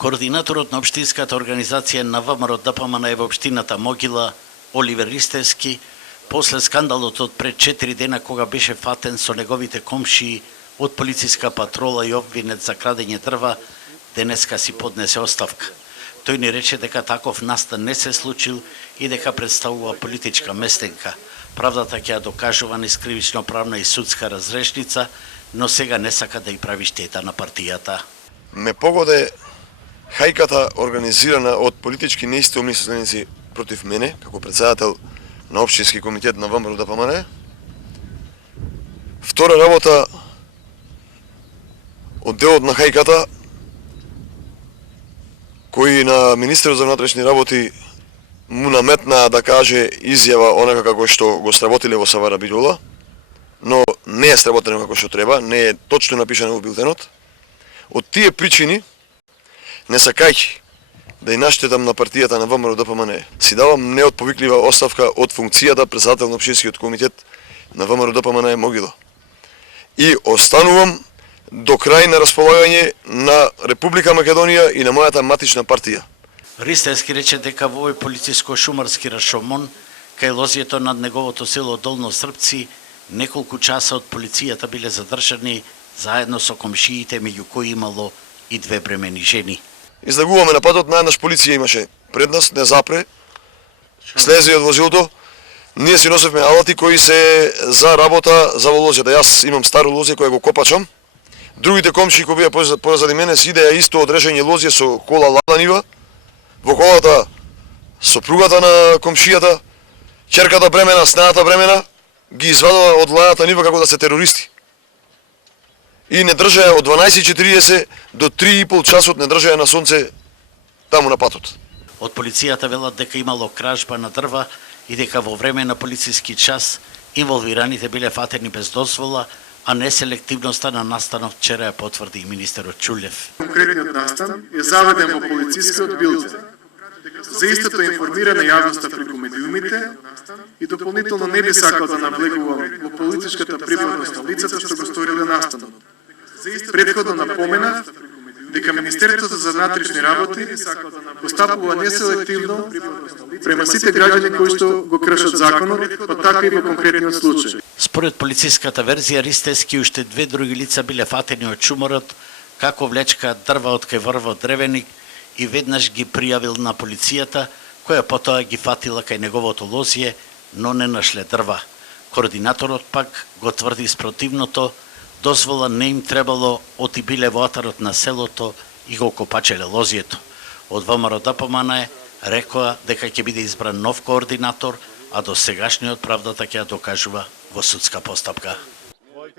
Координаторот на општинската организација на ВМРО ДПМН во општината Могила, Оливер Ристевски, после скандалот од пред 4 дена кога беше фатен со неговите комшии од полициска патрола и обвинет за крадење дрва, денеска си поднесе оставка. Тој ни рече дека таков настан не се случил и дека представува политичка местенка. Правдата ќе ја докажува низ кривично-правна и судска разрешница, но сега не сака да ја прави штета на партијата. Ме погоде хајката организирана од политички неистомисленици против мене, како председател на општински комитет на ВМРО ДПМН. Втора работа од делот на хајката, кој на министерот за внатрешни работи му наметна да каже изјава онака како што го сработиле во Савара Бидола, но не е сработено како што треба, не е точно напишано во билтенот. Од тие причини не сакајќи да ја наштетам на партијата на ВМРО ДПМН, си давам неотповиклива оставка од функцијата председател на општинскиот комитет на ВМРО ДПМН Могила. И останувам до крај на располагање на Република Македонија и на мојата матична партија. Ристевски рече дека во овој полициско-шумарски рашомон, кај лозието над неговото село Долно Српци, неколку часа од полицијата биле задржани заедно со комшиите, меѓу кои имало и 2 бремени жени. Излегуваме на патот, најднаш полиција имаше пред нас, не запре, слезе од возилото, ние си носевме алати кои се за работа за волозјата. Јас имам старо лозје кое го копачам, другите комши кои беа позади мене си идеја исто одрешење лозје со кола лада нива, во колата сопругата на комшијата, ќерката бремена, снаата бремена, ги извадува од ладата нива како да се терористи. И не држаја од 12:40 до 3,5 часот не држаја на сонце таму на патот. Од полицијата велат дека имало кражба на дрва и дека во време на полициски час инволвираните биле фатени без дозвола, а не селективноста на настанот, вчера ја потврди и министерот Чулев. Конкретниот настан е заведен во полицискиот билтен. За истото информира на јавноста преку медиумите и дополнително не би сакал да навлегувам во политичката припадност на лицата што го сториле настанот. Предходно напоменав дека Министерството за внатрешни работи постапува неселективно према сите граѓани кои што го кршат законот, па така и во конкретниот случај. Според полициската верзија, Ристевски и уште 2 други лица биле фатени од шумарот, како влечка дрва од кај врвот Древеник и веднаш ги пријавил на полицијата, која потоа ги фатила кај неговото лозје, но не нашле дрва. Координаторот пак го тврди спротивното, дозвола не им требало оти биле во атарот на селото и го копачеле лозјето. Од ВМРО ДПМН рекоа дека ќе биде избран нов координатор, а до сегашниот правдата ќе ја докажува во судска постапка.